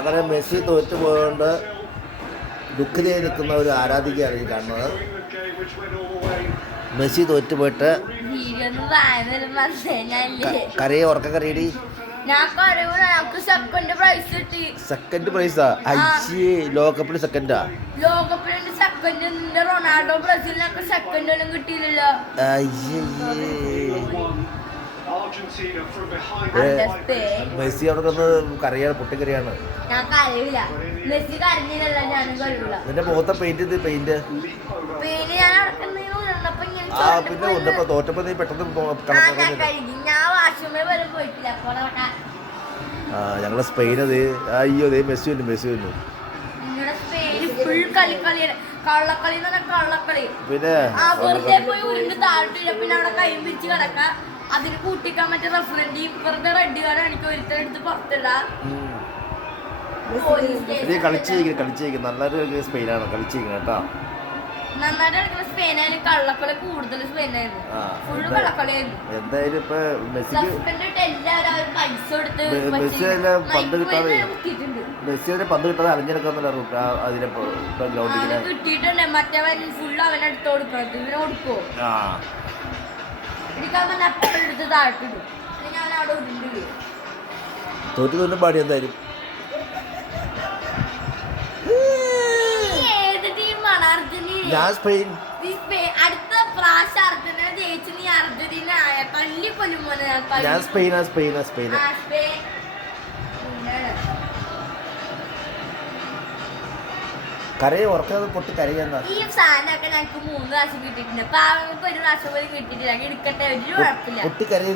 അങ്ങനെ മെസ്സി തോറ്റുപോയതുകൊണ്ട് ദുഃഖിതയായി നിൽക്കുന്ന ഒരു ആരാധികയാണ് ഈ കാണുന്നത്. മെസ്സി തോറ്റുപോയിട്ട് കരയെ ഉറക്കക്കറിയടി. സെക്കൻഡ് പ്രൈസാ? അയ്യേ, ലോകകപ്പിൽ സെക്കൻഡാ? റൊണാൾഡോ ബ്രസീലിനൊക്കെ സെക്കൻഡ് ഒന്നും കിട്ടിയില്ലല്ലോ. മെസ്സി അവിടെ നിന്ന് കരയാണ്, പൊട്ടിക്കറിയാണ്. ഞാൻ കരയില്ല, മെസ്സി കരഞ്ഞില്ല, ഞാനും കരയില്ല. നിന്റെ മുഖത്തെ പെയിന്റ് പെയിന്റ് പിന്നെ ഒന്നപ്പോ തോറ്റപ്പോ നീ പെട്ടെന്ന് ഞങ്ങളെ സ്പെയിനത്. അയ്യോ, മെസ്സി വന്നു, മെസ്സി വന്നു. പിന്നെ പോയി ഉരുണ്ട് താഴ്ത്തില്ല, പിന്നെ അവിടെ കൈ പിരിച്ച് കിടക്കാം. അതിന് കൂട്ടിക്കാൻ പറ്റിയ റെഫറൻറ്റി വെറുതെ റെഡ് കാർഡ് എനിക്ക് ഒരുത്തരെടുത്ത് പുറത്തിടാം. കളിച്ചേക്കും നല്ലൊരു സ്പെയിനാണ് കളിച്ചേക്കുന്നത് കേട്ടോ. നന്നായിട്ട് കളിക്കുന്ന സ്പെയിനാണ്. കള്ളക്കളി കൂടുതൽ സ്പെയിനായിരുന്നു, ഫുള്ള് കള്ളക്കളിയായിരുന്നു. എന്തായാലും ഇപ്പൊ മെസ്സിക്ക് പന്ത് കിട്ടാതെ അറിഞ്ഞെടുക്കാന്നല്ല അതിനെ ഗ്രൗണ്ടിൽ കിട്ടിയിട്ടുണ്ട്. മറ്റവൻ ഫുള്ള് അവനെടുത്ത് കൊടുക്കണം, ഇവനെ കൊടുക്കുവോ? എടുത്ത് താഴ്ത്തിടും, ഞാൻ അവിടെ ഉരുണ്ട്. തോറ്റു പാടി എന്തായാലും. ഏത് ടീമാണ്? അർജന്റീന. ഞാൻ സ്പെയിൻ. അടുത്ത പ്രാവശ്യം അർജന്റീന ജയിച്ചു, നീ അർജന്റീന ആയ തല്ലി കൊല്ലും പോലെ. ഞാൻ സ്പെയിനാ. കരയെ ഉറക്കാതെ പൊട്ടി കരയെന്നാ. ഈ സാധനമൊക്കെ ഞങ്ങൾക്ക് 3 പ്രാവശ്യം കിട്ടിയിട്ടുണ്ട്. പാവങ്ങൾക്ക് 1 പ്രാവശ്യം പോലും കിട്ടിയിട്ടില്ല. എടുക്കട്ടെ, ഒരു കുഴപ്പമില്ല. പൊട്ടി കരയെ.